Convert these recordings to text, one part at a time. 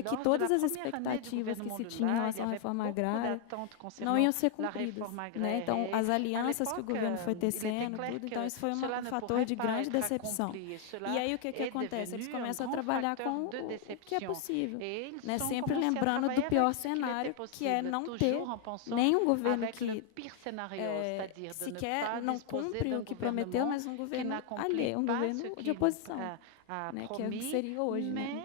que todas as expectativas que se tinham em relação à reforma agrária não iam ser cumpridas, né? Então, as alianças que o governo foi tecendo, tudo, então isso foi um fator de grande decepção. E aí o que acontece? Eles começam a trabalhar com o que é possível, né? Sempre lembrando do pior cenário, que é não ter nenhum governo que sequer não cumpre o que prometeu, mas um governo alheio, um governo de oposição, né, que é o que seria hoje, né?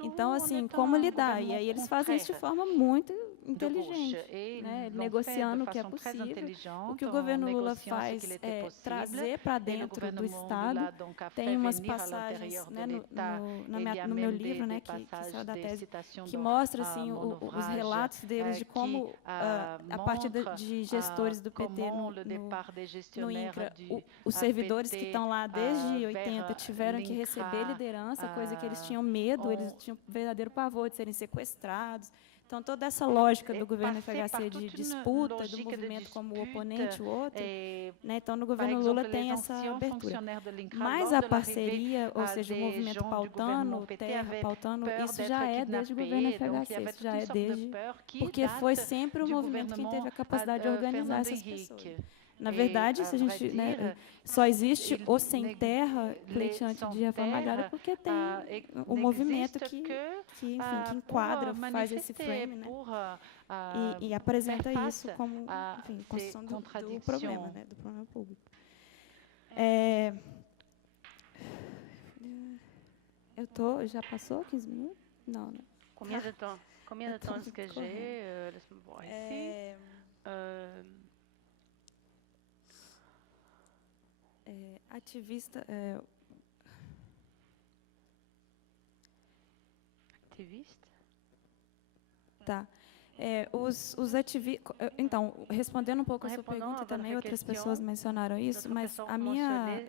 Então, assim, como lidar? E aí eles fazem isso de forma muito inteligente, né? Negociando o que é possível. O que o governo Lula faz é trazer para dentro do Estado. Tem umas passagens, né, no meu livro, né, que saiu da tese, que mostra assim os relatos deles de como a partir de gestores do PT no INCRA, os servidores que estão lá desde 80 tiveram que receber liderança, coisa que eles tinham medo, eles tinham verdadeiro pavor de serem sequestrados. Então, toda essa lógica do governo FHC de disputa, do movimento como o oponente, o outro, né? Então, no governo Lula tem essa abertura. Mas a parceria, ou seja, o movimento pautano, terra pautano, isso já é desde o governo FHC, isso já é desde... Porque foi sempre o movimento quem teve a capacidade de organizar essas pessoas. Na verdade, se a gente, né, só existe o sem terra pleiteante de reforma agrária porque tem um movimento que enquadra, faz esse frame, né, e apresenta isso como, enfim, construção do problema, né, do problema público. Já passou 15 minutos? Não, né? Combien de temps? Combien de temps est-ce que j'ai? Laisse-moi voir ici. Ativista... Ativista? Tá. Então, respondendo um pouco a sua pergunta também, outras pessoas mencionaram isso, mas a minha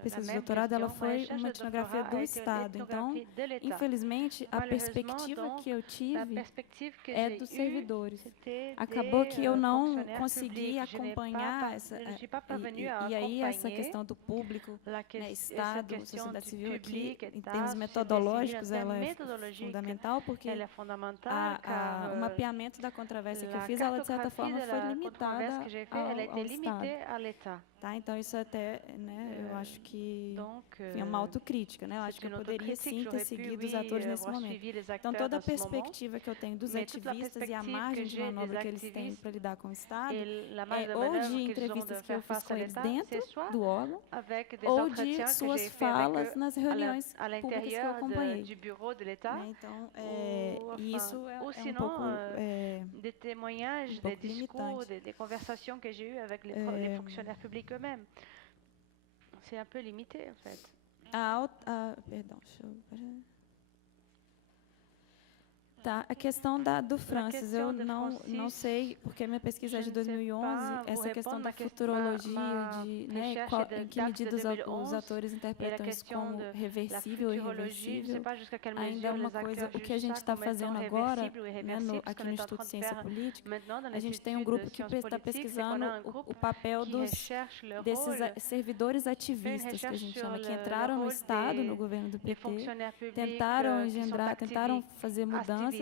pesquisa de doutorado ela foi uma etnografia do Estado. Então, infelizmente, a perspectiva que eu tive é dos servidores. Acabou que eu não consegui acompanhar e aí essa questão do público, né, Estado, sociedade civil aqui, em termos metodológicos, ela é fundamental, porque o mapeamento da controvérsia que eu fiz, ela de certa forma foi limitada ao Estado. Tá? Então isso até, né, eu acho que é uma autocrítica, né? Eu acho que eu poderia sim ter seguido os atores nesse momento. Então toda a perspectiva que eu tenho dos ativistas e a margem de manobra que eles têm para lidar com o Estado ou de entrevistas que eu fiz com eles dentro do órgão ou de suas falas nas reuniões públicas que eu acompanhei. Né? Então, e isso é um pouco des témoignages, des discours, des conversations que j'ai eues avec les fonctionnaires publics eux-mêmes. C'est un peu limité, en fait. Perdão, deixa eu... Tá, a questão do Francis, eu não sei, porque a minha pesquisa é de 2011, essa questão da futurologia, né, em que medida os atores interpretam isso como reversível e irreversível, ainda é uma coisa, o que a gente está fazendo agora, né, aqui no Instituto de Ciência Política, a gente tem um grupo que está pesquisando o papel desses servidores ativistas, que a gente chama, que entraram no Estado, no governo do PT, tentaram engendrar, tentaram fazer mudanças,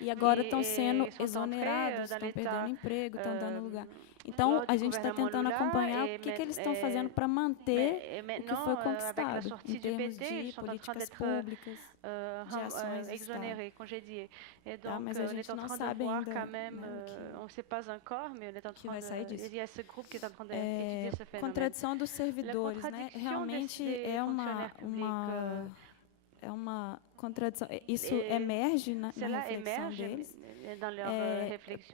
e agora estão sendo exonerados, estão perdendo emprego, estão dando lugar. Então, a gente está tentando acompanhar o que eles estão fazendo para manter o que foi conquistado, em termos de políticas públicas, de ações do Estado. Tá, mas a gente não sabe ainda, né, o que vai sair disso. Contradição dos servidores, né? Realmente é uma contradição. Isso emerge na reflexão deles.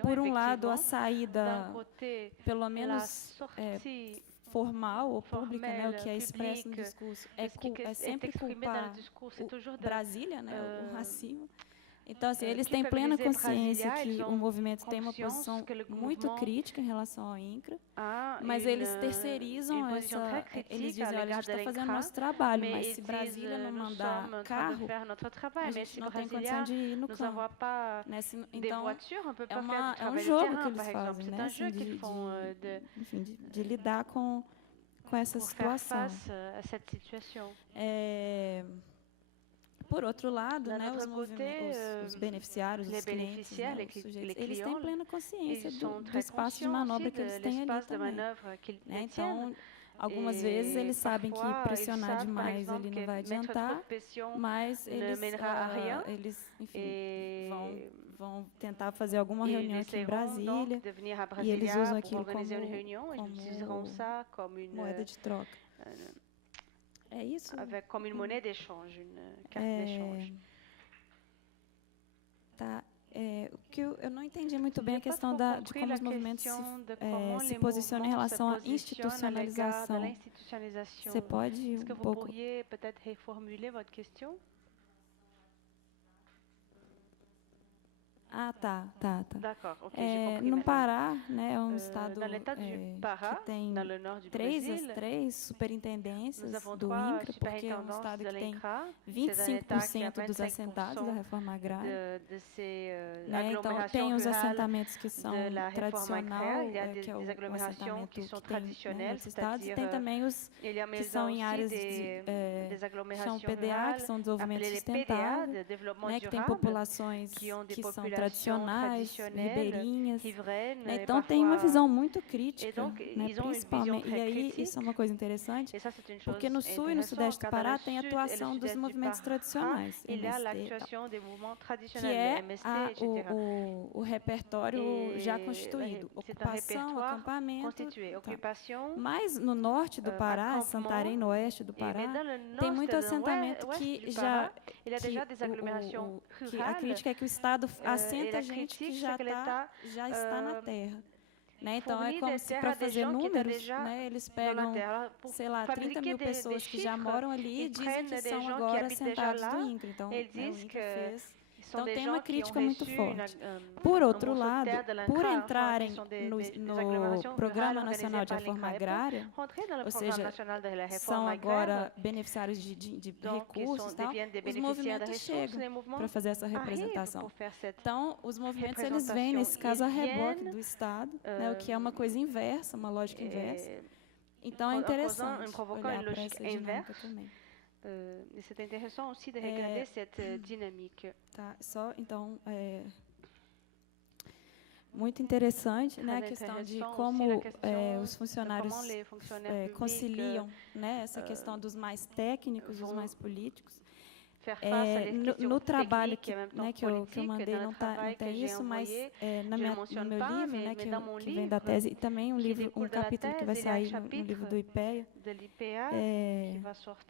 Por um lado, a saída, pelo menos formal ou pública, né, o que é expresso no discurso, é sempre culpar Brasília, né, o racismo. Então, assim, eles têm plena consciência que o movimento tem uma posição muito crítica em relação ao INCRA, mas eles terceirizam eles dizem, olha, a gente está fazendo nosso trabalho, mas se Brasília não mandar carro, a gente não tem condição de ir no campo. Né? Então, é um jogo que eles fazem, né? Assim, de lidar com essa situação. por outro lado, né, os beneficiários, os clientes, né, os sujeitos, eles têm plena consciência do espaço de manobra que eles têm ali também. Né? Então, algumas vezes eles sabem que pressionar demais ele não vai adiantar, mas eles enfim, vão tentar fazer alguma reunião aqui em Brasília e eles usam aquilo como moeda de troca. É isso? Como une monnaie d'échange, une carte d'échange. Tá. O que eu não entendi muito bem a questão de como os movimentos se posicionam em relação à institucionalização. Você pode um pouco... peut-être reformuler votre question? Ah, tá. D'accord, ok, no Pará, né, é um estado que tem três superintendências do INCRA, porque é um estado que tem 25% dos assentados da reforma agrária. Né, então, tem os assentamentos que são tradicionais, que é o assentamento que tem nos estados, e tem também os que são em áreas que são PDA, que são desenvolvimento sustentável, né, que tem populações que são tradicionais, ribeirinhas, né? Então tem uma visão muito crítica, né? Principalmente, e aí isso é uma coisa interessante, porque no sul e no sudeste do Pará tem a atuação dos movimentos tradicionais, MST, que é o repertório já constituído, ocupação, acampamento, mas no norte do Pará, Santarém, no oeste do Pará, tem muito assentamento que a crítica é que o Estado assenta gente que já está na terra. Né? Então, é como se, para fazer números, né, eles pegam, sei lá, 30 mil pessoas que já moram ali e dizem que são agora assentados do INCRA. Então, né, o INCRA fez... Então, tem uma crítica muito forte. Por outro lado, por entrarem no Programa Nacional de Reforma Agrária, ou seja, são agora beneficiários de recursos, tal, os movimentos chegam para fazer essa representação. Então, os movimentos, eles vêm, nesse caso, a reboque do Estado, né, o que é uma coisa inversa, uma lógica inversa. Então, é interessante olhar para essa dinâmica também. C'est intéressant aussi de regarder cette dynamique. Tá, então, muito interessante, né, a questão de como os funcionários conciliam, né, essa questão dos mais técnicos, dos mais políticos. No trabalho que eu mandei não tem isso, mas no meu livro, né, que vem da tese, e também um capítulo que vai sair no livro do IPEA.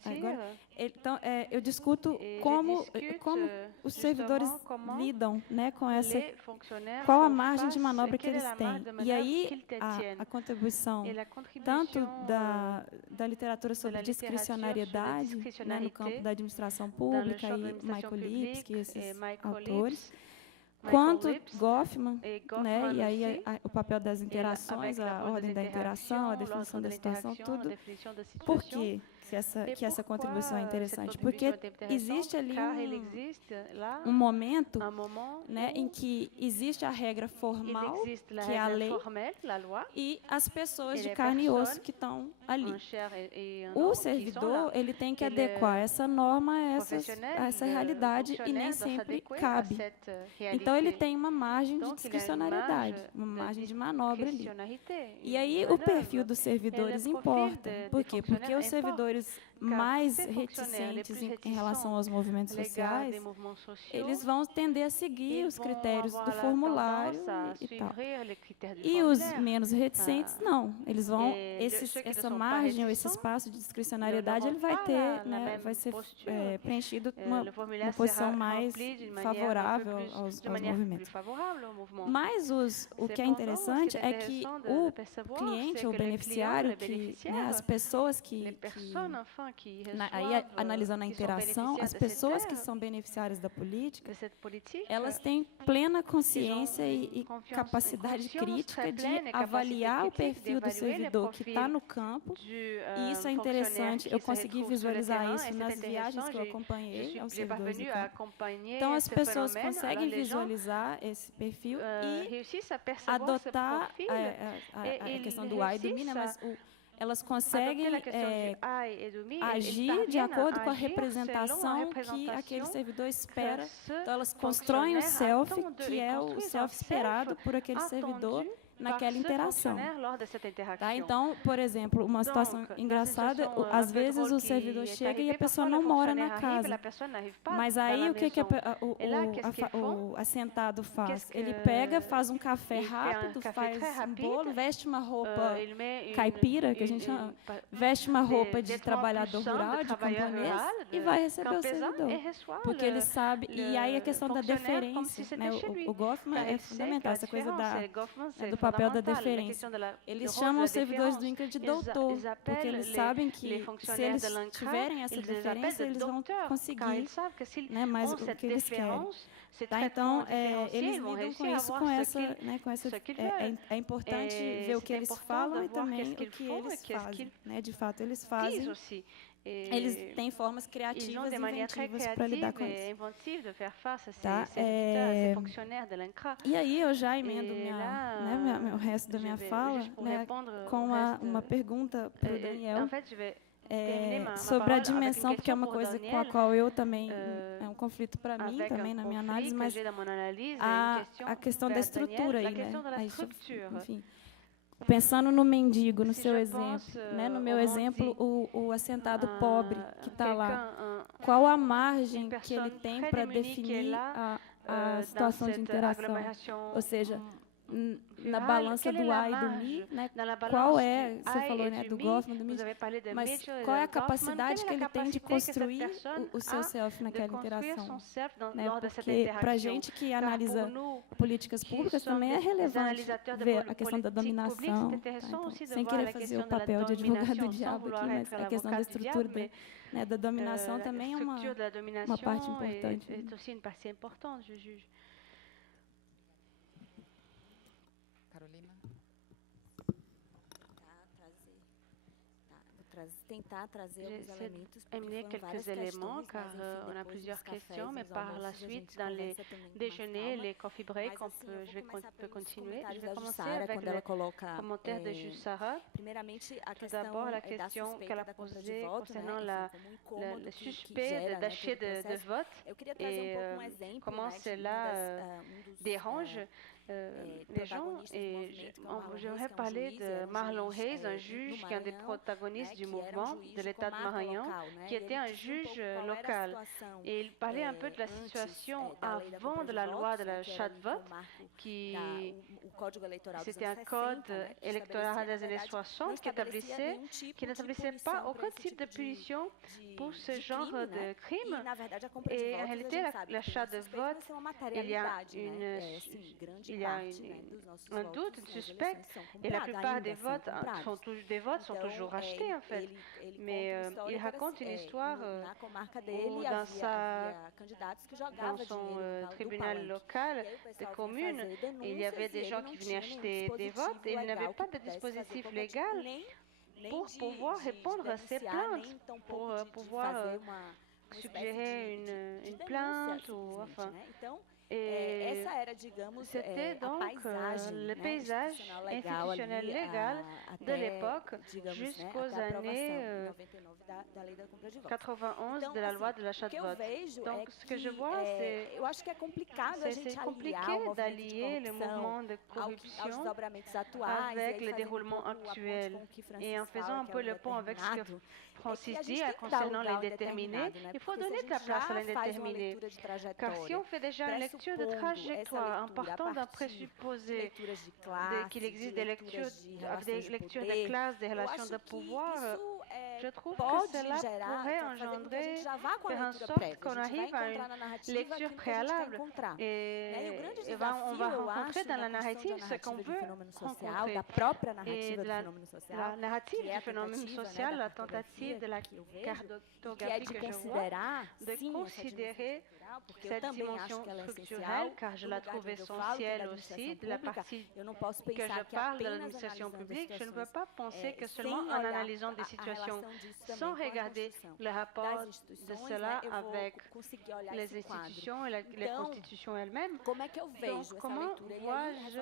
Agora, então, eu discuto como os servidores lidam, né, com essa, qual a margem de manobra que eles têm. E aí a contribuição tanto da literatura sobre discricionariedade, né, no campo da administração pública, e Michael Lipsky, esses autores, quanto Goffman, né, e aí o papel das interações, a ordem da interação, a definição da situação, tudo. Por quê que essa contribuição é interessante? Porque existe ali um momento, né, em que existe a regra formal, que é a lei, e as pessoas de carne e osso que estão ali. O servidor, ele tem que adequar essa norma a essa realidade e nem sempre cabe. Então, ele tem uma margem de discricionariedade, uma margem de manobra ali. E aí, o perfil dos servidores importa. Por quê? Porque os servidores mais reticentes em relação aos movimentos sociais, eles vão tender a seguir os critérios do formulário e tal. E os menos reticentes, não. Eles vão, essa margem ou esse espaço de discricionariedade, ele vai ter, né, vai ser preenchido uma posição mais favorável aos movimentos. Mas o que é interessante é que o cliente ou beneficiário, né, as pessoas aí, analisando a interação, as pessoas que são beneficiárias da política, elas têm plena consciência e capacidade crítica de avaliar o perfil do servidor que está no campo, e isso é interessante, eu consegui visualizar isso nas viagens que eu acompanhei aos servidores do campo. Então, as pessoas conseguem visualizar esse perfil e adotar a questão do A e do MINA, mas elas conseguem agir de acordo com a representação que aquele servidor espera. Então, elas constroem o self, que é o self esperado por aquele servidor naquela interação. Tá? Então, por exemplo, uma situação engraçada, às vezes o servidor chega e a pessoa não mora na casa. Mas aí o que o assentado faz? Ele pega, faz um café rápido, faz um bolo, veste uma roupa caipira, que a gente chama, veste uma roupa de trabalhador rural, de camponês, e vai receber o servidor. Porque ele sabe, e aí a questão da deferência, né? O Goffman é fundamental, essa coisa do papel da deferência. Eles chamam os servidores do INCRA de doutor, porque eles sabem que se eles tiverem essa deferência, eles vão conseguir, né, mais o que eles querem. Tá? Então, eles lidam com isso, é importante ver o que eles falam e também o que eles fazem. Né? De fato, eles fazem. Eles têm formas criativas e inventivas para lidar com isso. Tá? E aí eu já emendo o resto da minha fala, né, com uma pergunta para o Daniel sobre a dimensão, porque é uma coisa com a qual eu também, é um conflito para mim também na minha análise, mas a questão da estrutura aí, né? Enfim. Pensando no mendigo, no seu exemplo, né? No meu exemplo, o assentado pobre que está lá, qual a margem que ele tem para definir a situação de interação? Ou seja, na balança do A e do Mi, né? Qual é, você falou, né, do Goffman, do Mitchell, mas qual é a capacidade que ele tem de construir o seu self naquela interação? Né? Porque para a gente que analisa políticas públicas também é relevante ver a questão da dominação, tá? Então, sem querer fazer o papel de advogado do diabo aqui, mas a questão da estrutura da dominação também é uma parte importante. Tentar trazer alguns elementos, amener quelques éléments, car on a plusieurs questions, mais par la suite, dans les déjeuners, les coffee breaks, je peux continuer. Je vais commencer avec le commentaire de Jussara. Tout d'abord, la question qu'elle a posée concernant le suspect d'achat de vote et comment cela dérange les gens. Et j'aimerais parler de Marlon Hayes, un juge qui est un des protagonistes du mouvement de l'État de Maranhão, qui était un juge local. Et il parlait un peu de la situation avant de la loi de l'achat de vote, qui c'était un code électoral des années 60 qui n'établissait pas aucun type de punition pour ce genre de crime. Et en réalité, l'achat de vote, il y a un doute, une suspecte, et la plupart des votes sont toujours achetés en fait. Mais il raconte une histoire où dans son tribunal local de commune, il y avait des gens qui venaient acheter des votes et il n'avait pas de dispositif légal pour pouvoir répondre à ces plaintes, pour pouvoir suggérer une plainte ou enfin. Et c'était donc le paysage institutionnel légal de l'époque jusqu'aux années 91 de la loi de l'achat de vote. Donc ce que je vois, c'est compliqué d'allier le mouvement de corruption avec le déroulement actuel. Et en faisant un peu le pont avec ce que Francis dit concernant l'indéterminé, il faut donner de la place à l'indéterminé. Car si on fait déjà une lecture de trajectoire en partant d'un présupposé qu'il existe des lectures de classe, des relations de pouvoir, je trouve que cela pourrait engendrer, faire en sorte qu'on arrive à une lecture préalable. Et on va rencontrer dans la narrative ce qu'on veut rencontrer. Et la narrative du phénomène social, la tentative de la cartographie que je vois, de considérer cette dimension structurelle, car je la trouve essentielle aussi, de la partie que je parle de l'administration publique. Je ne peux pas penser que seulement en analysant des situations, sans regarder le rapport de cela avec les institutions et les constitutions elles-mêmes. Donc, comment vois-je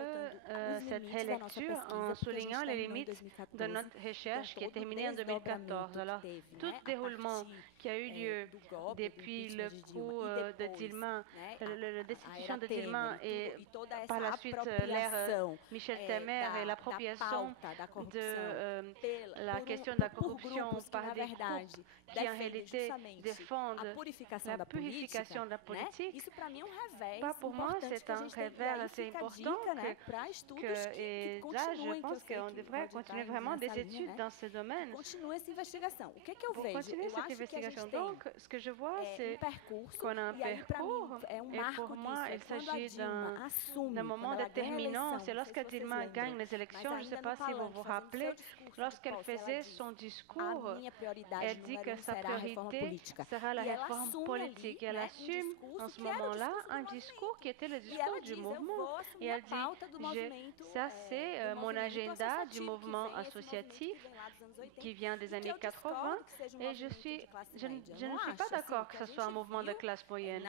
cette relecture en soulignant les limites de notre recherche qui est terminée en 2014? Alors, tout déroulement qui a eu lieu depuis le coup de Dilma, la destitution de Dilma et par la suite l'ère Michel Temer et l'appropriation de la question de la corruption par des groupes qui en réalité défendent la purification de la politique, pour moi c'est un revers assez important et là je pense qu'on devrait continuer vraiment des études dans ce domaine. Continuer cette investigation. Continuer cette investigation. Donc, ce que je vois, c'est qu'on a un parcours et pour moi, il s'agit d'un moment déterminant. C'est lorsque Dilma gagne les élections, je ne sais pas si vous vous rappelez, lorsqu'elle faisait son discours, elle dit que sa priorité sera la réforme politique. Elle assume en ce moment-là un discours qui était le discours du mouvement. Et elle dit, ça c'est mon agenda du mouvement associatif qui vient des années 80 et je ne suis pas d'accord que ce soit un mouvement de classe moyenne.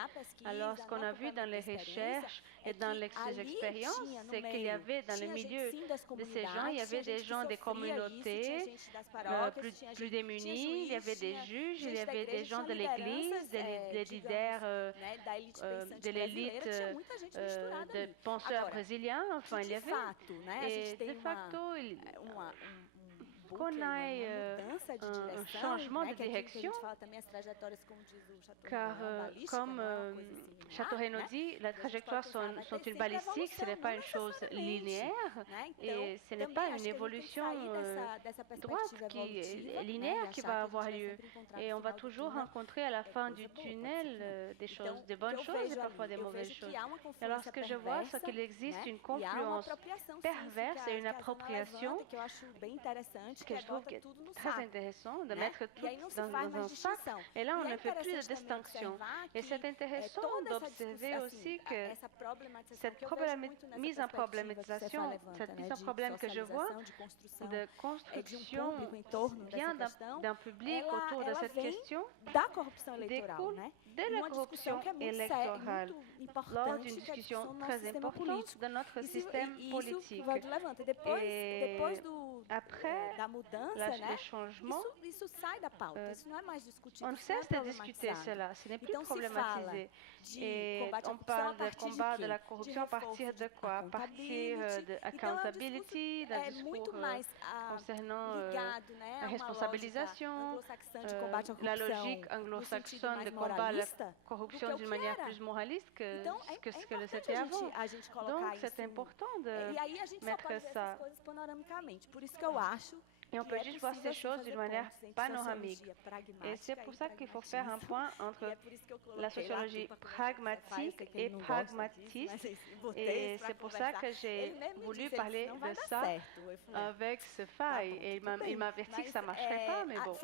Alors, ce qu'on a vu dans les recherches et dans les expériences, c'est qu'il y avait dans le milieu de ces gens, il y avait des gens des communautés plus démunis, il y avait des juges, il y avait des gens de l'Église, des leaders de l'élite de penseurs brésiliens, enfin il y avait. Et de facto, qu'on ait un changement de direction, car comme Chateau Renaud dit, les trajectoires sont une balistique, ce n'est pas une chose linéaire et ce n'est pas une évolution droite, linéaire qui va avoir lieu. Et on va toujours rencontrer à la fin du tunnel des bonnes choses et parfois des mauvaises choses. Alors ce que je vois, c'est qu'il existe une confluence perverse et une appropriation que je trouve très intéressant de mettre tout dans un sac. Et là, on ne fait plus de distinction. Et c'est intéressant d'observer aussi que cette mise en problématisation, cette mise en problème que je vois de construction vient d'un public autour de cette question découle de la corruption électorale lors d'une discussion très importante de notre système politique. Et après les changements, on cesse de discuter cela, ce n'est plus problématisé. Et on parle de combat de la corruption à partir de quoi? À partir de accountability, d'un discours concernant la responsabilisation, la logique anglo-saxonne de combat à la corruption d'une manière plus moraliste que ce que c'était avant. Donc c'est important de mettre ça. Et on peut juste voir ces choses d'une manière panoramique. Et c'est pour ça qu'il faut faire un point entre la sociologie pragmatique et pragmatiste. Et c'est pour ça que j'ai voulu parler de ça avec ce faille. Et il m'a averti que ça ne marcherait pas, mais bon.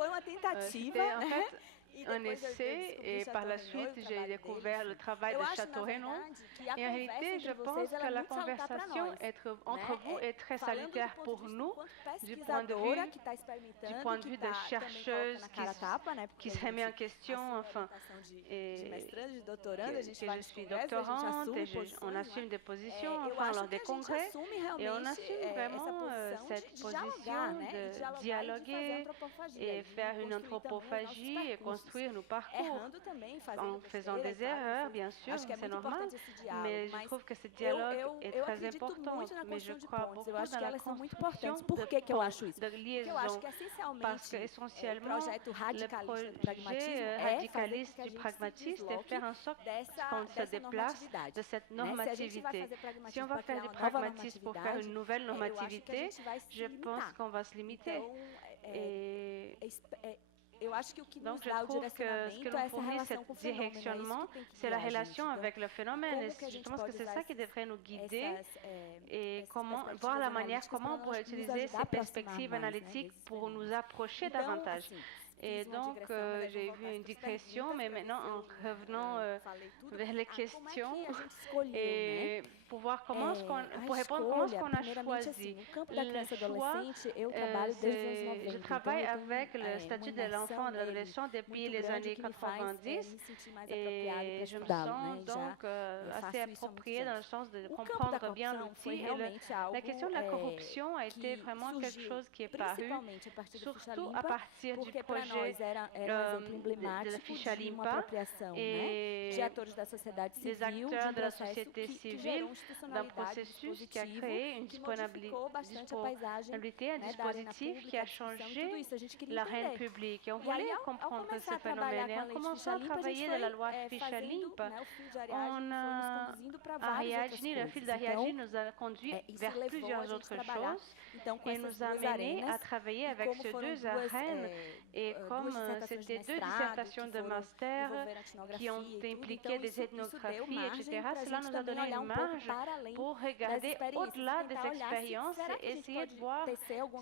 C'était en fait un essai et par la suite j'ai découvert le travail de Chateau Renaud et en réalité je pense que la conversation entre vous est très salutaire pour nous du point de vue de chercheuses qui se remet en question, enfin, et que je suis doctorante et on assume des positions enfin, lors des congrès et on assume vraiment cette position de dialoguer et faire une anthropophagie et construire nos parcours en faisant des erreurs, bien sûr, c'est normal, mais je trouve que ce dialogue est très important, mais je crois beaucoup dans la construction de liaison, parce qu'essentiellement, le projet radicaliste du pragmatiste est faire en sorte qu'on se déplace de cette normativité. Si on va faire du pragmatisme pour faire une nouvelle normativité, je pense qu'on va se limiter. Donc, je trouve que ce que l'on fournit, cet directionnement, c'est la relation avec le phénomène. Et je pense que c'est ça qui devrait nous guider et voir la manière comment on pourrait utiliser ces perspectives analytiques pour nous approcher davantage. Et donc, j'ai vu une digression, mais maintenant, en revenant vers les questions, et pour voir pour répondre comment est-ce qu'on a choisi. Le choix, je travaille avec le statut de l'enfant et de l'adolescent depuis les années 90 et je me sens donc assez appropriée dans le sens de comprendre bien l'outil. Et la question de la corruption a été vraiment quelque chose qui est paru, surtout à partir du projet de la fiche à Limpa et les acteurs de la société civile d'un processus qui a créé une disponibilité, un dispositif qui a changé l'arène publique. Et on voulait comprendre ce phénomène. Et en commençant à travailler de la loi fiche à Limpa, on a le fil d'Ariadne nous a conduit vers plusieurs autres choses et nous a amené à travailler avec ces deux arènes. Et comme c'était deux dissertations de master qui ont impliqué des ethnographies, etc., cela nous a donné une marge pour regarder au-delà des expériences et essayer de voir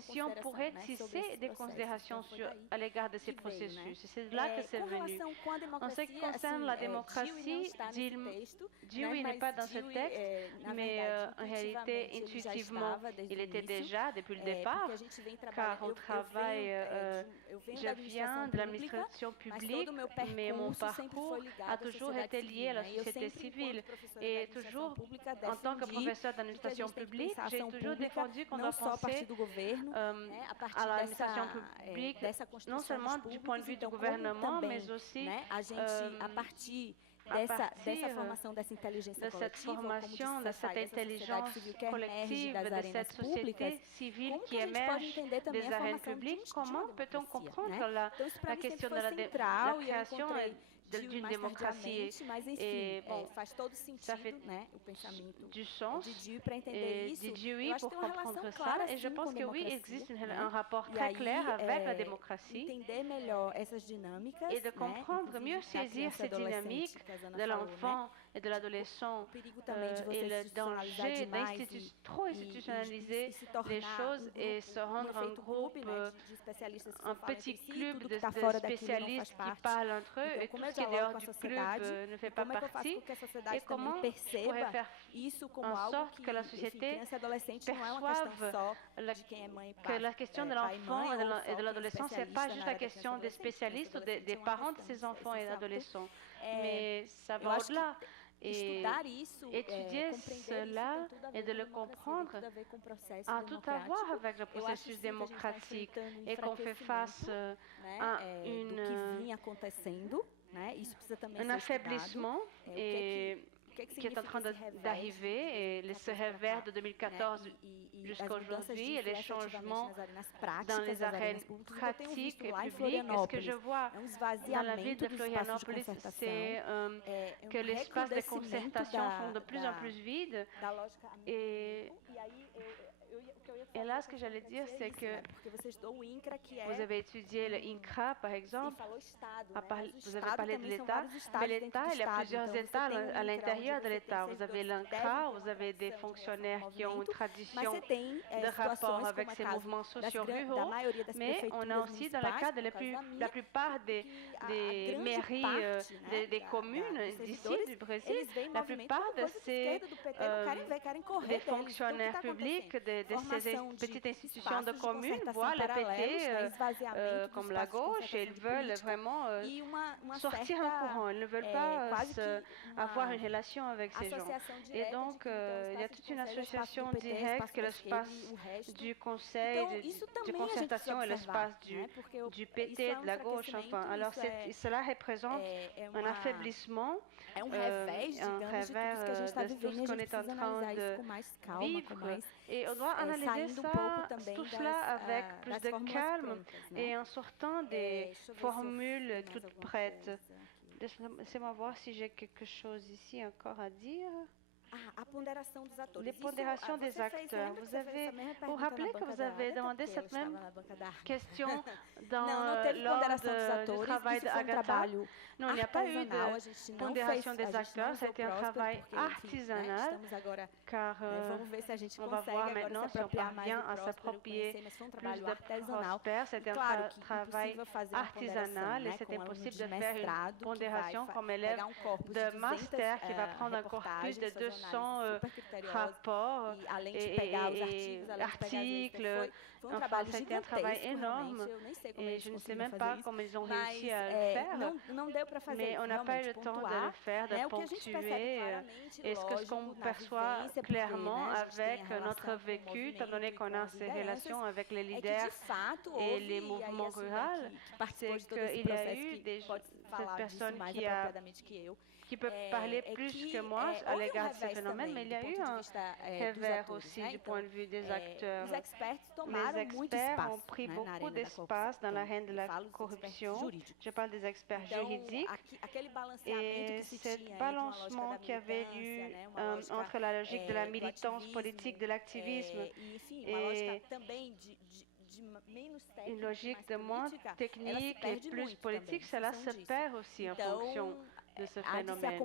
si on pourrait tisser des considérations à l'égard de ces processus. Et c'est de là que c'est venu. En ce qui concerne la démocratie, Dewey n'est pas dans ce texte, mais en réalité, intuitivement, il était déjà depuis le départ, car au travail, je viens de l'administration publique, mais mon parcours a toujours été lié à la société civile. Et toujours, en tant que professeur d'administration publique, j'ai toujours défendu qu'on doit penser à l'administration publique, non seulement du point de vue du gouvernement, mais aussi à partir de cette formation, de cette intelligence collective, de cette société civile qui émerge des arènes publiques, comment peut-on comprendre la question de la création d'une démocratie? Et bon, ça fait du sens de Dewey pour comprendre ça. Et je pense que oui, il existe un rapport très clair avec la démocratie et de comprendre, mieux saisir ces dynamiques de l'enfant et de l'adolescent et le danger trop institutionnaliser les choses et se rendre un groupe, un petit club de spécialistes qui parlent entre eux et tout ce qui est dehors du club ne fait pas partie. Et comment je pourrais faire en sorte que la société perçoive que la question de l'enfant et de l'adolescent, ce n'est pas juste la question des spécialistes ou des parents de ces enfants et adolescents, mais ça va au-delà. Et étudier cela et de le comprendre a tout à voir avec le processus démocratique et qu'on fait face à un affaiblissement qui est en train d'arriver, et ce revers de 2014 jusqu'à aujourd'hui et les changements dans les arènes pratiques et publiques. Et ce que je vois dans la ville de Florianopolis, c'est que l'espace de concertation sont de plus en plus vides. Et là, ce que j'allais dire, c'est que vous avez étudié le INCRA, par exemple, vous avez parlé de l'État, mais l'État, il y a plusieurs États à l'intérieur de l'État. Vous avez l'INCRA, vous avez des fonctionnaires qui ont une tradition de rapport avec ces mouvements sociaux ruraux, mais on a aussi, dans le cas de la plupart des mairies des communes d'ici, du Brésil, la plupart de ces des fonctionnaires publics de ces petites institutions de communes voient le PT comme la gauche et ils veulent vraiment sortir en courant. Ils ne veulent pas avoir une relation avec ces gens. Et donc, il y a toute une association directe que l'espace du conseil de concertation et l'espace du PT de la gauche. Enfin, alors cela représente un affaiblissement, un revers de tout ce qu'on est en train de vivre. Et on doit analyser tout cela avec plus de calme et en sortant des formules toutes prêtes. Laissez-moi voir si j'ai quelque chose ici encore à dire. les pondérations des acteurs. Vous rappelez que vous avez demandé cette même question dans l'ordre du travail d'Agatha? Non, il n'y a pas eu de pondération des acteurs, c'était un travail artisanal, car on va voir maintenant si on parvient à s'approprier plus de prospères. C'était un travail artisanal et c'est impossible de faire une pondération comme élève de master qui va prendre un corpus de 200 rapports et articles. Enfin, c'était un travail énorme et je ne sais même pas comment ils ont réussi à le faire, mais on n'a pas eu le temps de le faire, de ponctuer. Et ce qu'on perçoit clairement avec notre vécu, étant donné qu'on a ces relations avec les leaders et les mouvements ruraux, c'est qu'il y a eu cette personne qui peut parler plus que moi à l'égard de ce phénomène, mais il y a eu un revers aussi du point de vue des acteurs. Les experts ont pris beaucoup d'espace dans la reine de la corruption. Je parle des experts juridiques. Et ce balancement qui avait lieu entre la logique de la militance politique, de l'activisme et une logique de moins technique et plus politique, cela se perd aussi en fonction de ce phénomène.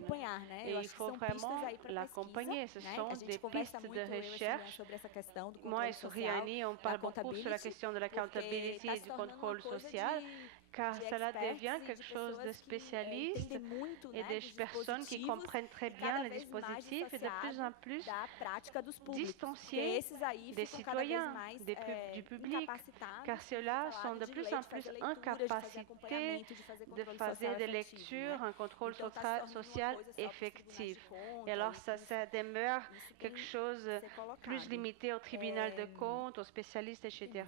Et il faut vraiment l'accompagner. Ce sont des pistes de recherche. Moi et Souriani, on parle beaucoup sur la question de l'accountability et du contrôle social, car cela devient quelque chose de spécialiste et des personnes qui comprennent très bien les dispositifs et de plus en plus distanciés des citoyens, du public, car ceux-là sont de plus en plus incapacités de faire des lectures, un contrôle social effectif. Et alors ça demeure quelque chose de plus limité au tribunal de comptes, aux spécialistes, etc.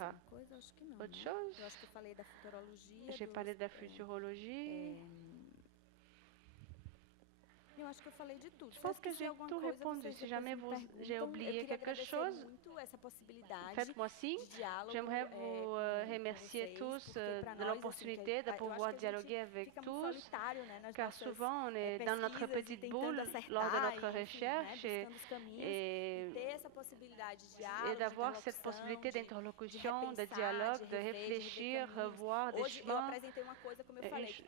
Autre chose? J'ai parlé de la futurologie. Je pense que j'ai tout répondu. Si jamais j'ai oublié quelque chose, faites-moi signe. J'aimerais vous remercier tous de l'opportunité de pouvoir dialoguer avec tous, car souvent on est dans notre petite boule lors de notre recherche et d'avoir cette possibilité d'interlocution, de dialogue, de réfléchir, revoir des chemins.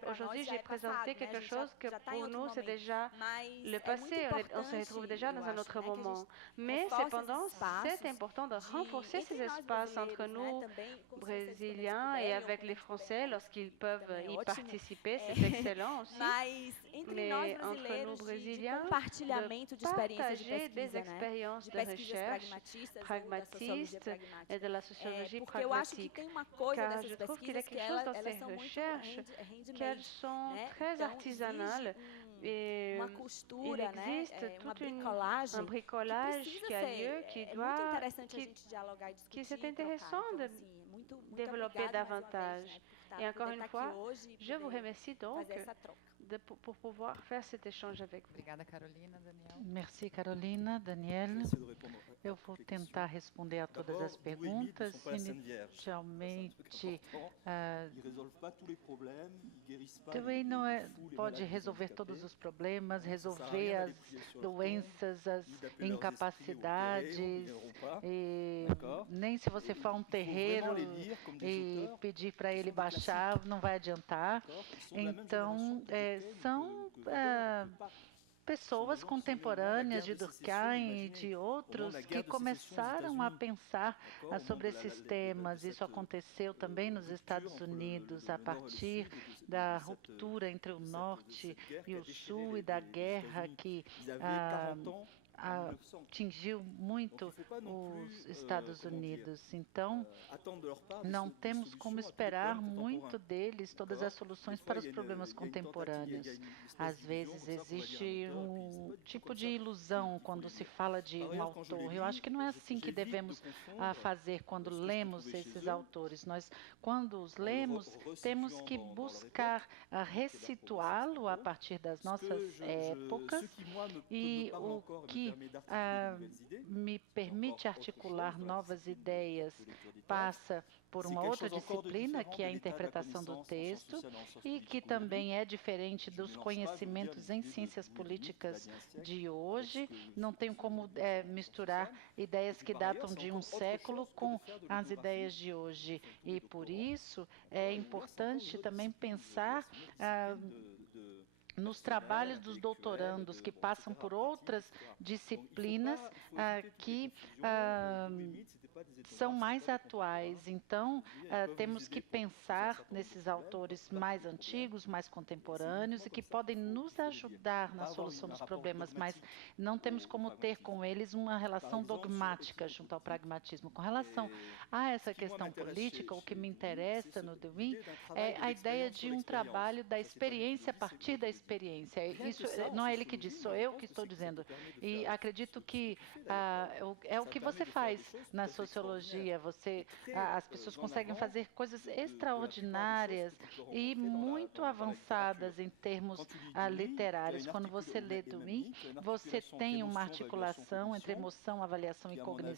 Aujourd'hui, j'ai présenté quelque chose que pour nous, c'est déjà le passé, on se retrouve déjà dans un autre moment. Mais cependant, c'est important de renforcer ces espaces entre nous, Brésiliens, et avec les Français lorsqu'ils peuvent y participer. C'est excellent aussi. Mais entre nous, Brésiliens, de partager des expériences de recherche pragmatistes et de la sociologie pragmatique. Car je trouve qu'il y a quelque chose dans ces recherches qu'elles sont très artisanales. Et il existe tout un bricolage qui a lieu, qui c'est intéressant de développer davantage. Et encore une fois, je vous remercie donc pour pouvoir faire cet échange avec vous. Merci, Carolina. Daniel, eu vou tentar responder a todas as perguntas. Inicialmente, também não pode resolver todos os problemas, resolver as doenças, as incapacidades, e nem se você for a um terreiro e pedir para ele baixar, não vai adiantar. Então, são pessoas contemporâneas de Durkheim e de outros que começaram a pensar sobre esses temas. Isso aconteceu também nos Estados Unidos, a partir da ruptura entre o Norte e o Sul e da guerra que atingiu muito os Estados Unidos. Então, não temos como esperar muito deles todas as soluções para os problemas contemporâneos. Às vezes existe um tipo de ilusão quando se fala de um autor. Eu acho que não é assim que devemos fazer quando lemos esses autores. Nós, quando os lemos, temos que buscar ressituá-lo a partir das nossas épocas, e o que me permite articular novas ideias, passa por uma outra disciplina, que é a interpretação do texto, e que também é diferente dos conhecimentos em ciências políticas de hoje. Não tem como misturar ideias que datam de um século com as ideias de hoje. E, por isso, é importante também pensar nos trabalhos dos doutorandos que passam por outras disciplinas que são mais atuais. Então, temos que pensar nesses autores mais antigos, mais contemporâneos e que podem nos ajudar na solução dos problemas, mas não temos como ter com eles uma relação dogmática junto ao pragmatismo. Com relação a essa questão política, o que me interessa no Dewey é a ideia de um trabalho da experiência a partir da experiência. Isso não é ele que diz, sou eu que estou dizendo. E acredito que é o que você faz na sociologia. As pessoas conseguem fazer coisas extraordinárias e muito avançadas em termos literários. Quando você lê Dewey, você tem uma articulação entre emoção, avaliação e cognição